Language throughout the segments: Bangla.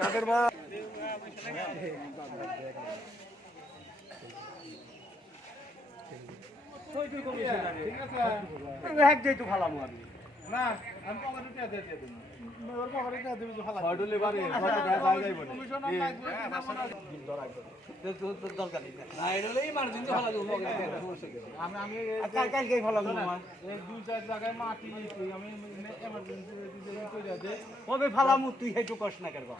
কাদের ভাই? ঠিক আছে? এক যাই ভালো আমি। না। আমি পকেটে টিয়া দিয়ে দিয়ে দেবো? ওর পকেটে টাকা দিবি তো ভালো হয়ডলে বাড়ি কত টাকা যায় যাইব কমিশন আমি আমি এই- কাল কালকে ভালো মা এই দুই চার জায়গায় মাটি নিচ্ছি আমি এমার্জেন্সি করে দে। ওবে ভালো মু তুই হেটু কষ্ট না করবা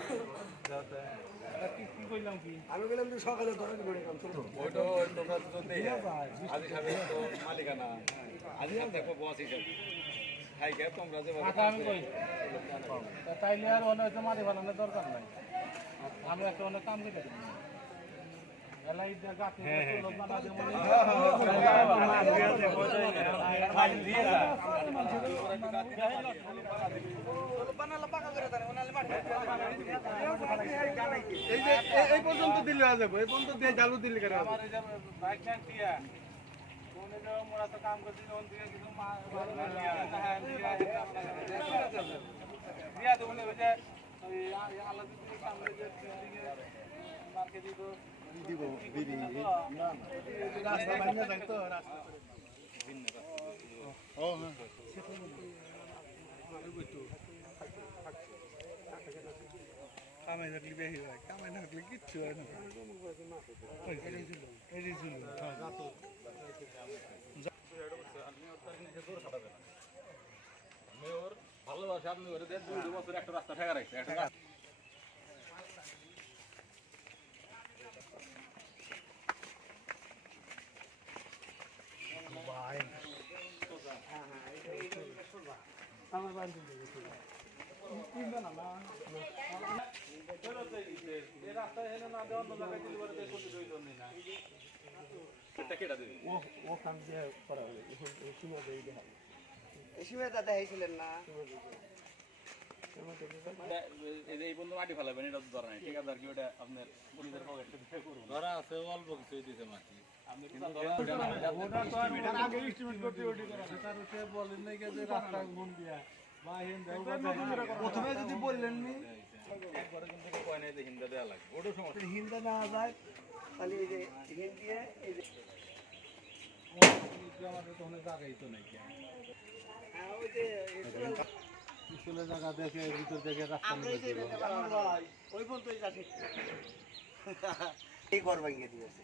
কি কি কইলাম কি? আমি বললাম তুই সকালে ধরে করে ওইটা ওই দোকান তো দেই আজি তো মালিকানা। আজি দেখো বস হিসেবে। হাই কে তোমরা যে আচ্ছা আমি কই তা তাইলে আর অনেক হয়তো মাটি ফেলানোর দরকার নাই আমি একটা অনেক কাম করে এই পর্যন্ত দিলে হয়ে যাবে এই পর্যন্ত দিয়ে জালু দিলে কেন আমার এই যে বাইক ট্যাঙ্ক দিয়া কোনে যে মোরা তো কাম করছি ওন দিয়ে কিছু মা দিয়া দেবো না ওই যে ওই আল্লাহ যদি সামনে যে মার্কেট দিব দিব দিদি রাস্তা বানিয়ে যাই তো রাস্তা ও হ্যাঁ কামে থাকলে বেশি হয় কামে না থাকলে কিচ্ছু হয় না ভালোবাসে আপনি ওরে দেন দুই দুই বছর একটা রাস্তা ঠেকা রাখছে একটা রাস্তা আমার বাড়ি এই রাস্তায় এনে না দেওয়ার জায়গায় দিলে পরে দেখো দুই জন না এটা কেটে দিবি ও ও কাম দিয়ে করা হবে সীমা দিয়ে দেওয়া হবে সুবিধা দেখাইছিলেন না। এই বন্ধু মাটি ফেলাবেন এটা ধরা নাই। ঠিকাদার কি ওটা আপনার পরিবার পকেট ধরা আছে অল্প কিছু দিতে মাটি। আপনি তো ধরা ওটা তো আমি আগে এস্টিমেট করতে ওটি করা আছে। তার হচ্ছে বলেন নাই যে রাস্তা গুন দিয়া। বা হেন দেও প্রথমে যদি বললেন নি। হিন্দা দেওয়া লাগে হিন্দা নেওয়া যায় তাহলে এই যে হিন দিয়ে এই যে আমাদের তো অনেক জায়গাই তো নাই হ্যাঁ, ওই যে স্কুলের জায়গা দেখে ভিতর দেখে রাস্তা ওই পর্যন্তই যাচ্ছি। এই দিয়েছে।